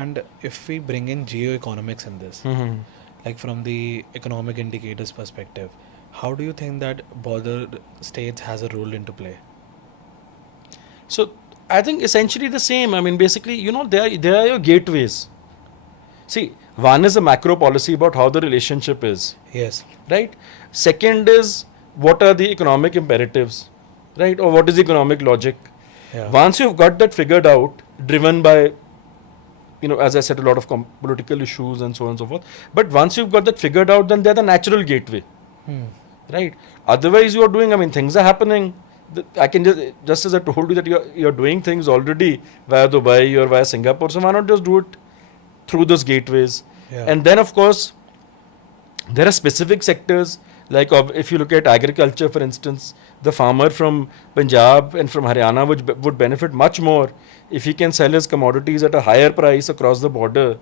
And if we bring in geoeconomics in this, like from the economic indicators perspective, how do you think that border states has a role into play? So I think essentially the same. I mean, basically, there are your gateways. See, one is a macro policy about how the relationship is, Yes. right? Second is what are the economic imperatives, right? Or what is the economic logic? Yeah. Once you've got that figured out, driven by, as I said, a lot of political issues and so on and so forth. But once you've got that figured out, then they're the natural gateway, Hmm. right? Otherwise, you're doing, I mean, things are happening. I can just as I told you that you're doing things already via Dubai or via Singapore, so why not just do it through those gateways? Yeah. And then, of course, there are specific sectors, like if you look at agriculture, for instance, the farmer from Punjab and from Haryana would benefit much more if he can sell his commodities at a higher price across the border,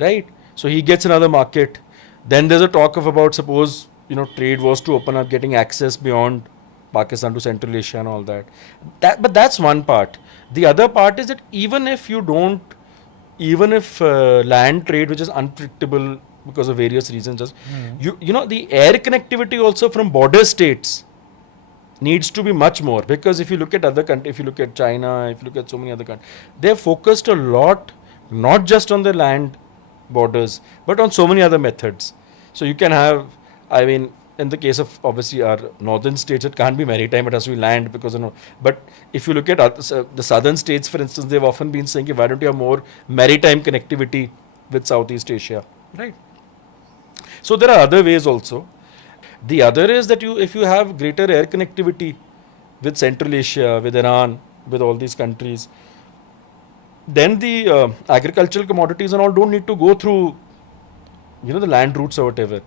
right? So he gets another market. Then there's a talk of about, suppose, trade was to open up, getting access beyond Pakistan to Central Asia and all that. But that's one part. The other part is that even if land trade, which is unpredictable because of various reasons, the air connectivity also from border states needs to be much more, because if you look at other countries, if you look at China, if you look at so many other countries, they're focused a lot not just on the land borders but on so many other methods. So you can have, I mean, in the case of obviously our northern states, it can't be maritime, it has to be land, because but if you look at the southern states, for instance, they've often been saying, why don't you have more maritime connectivity with Southeast Asia, right? So there are other ways also. The other is that if you have greater air connectivity with Central Asia, with Iran, with all these countries, then the agricultural commodities and all don't need to go through the land routes or whatever.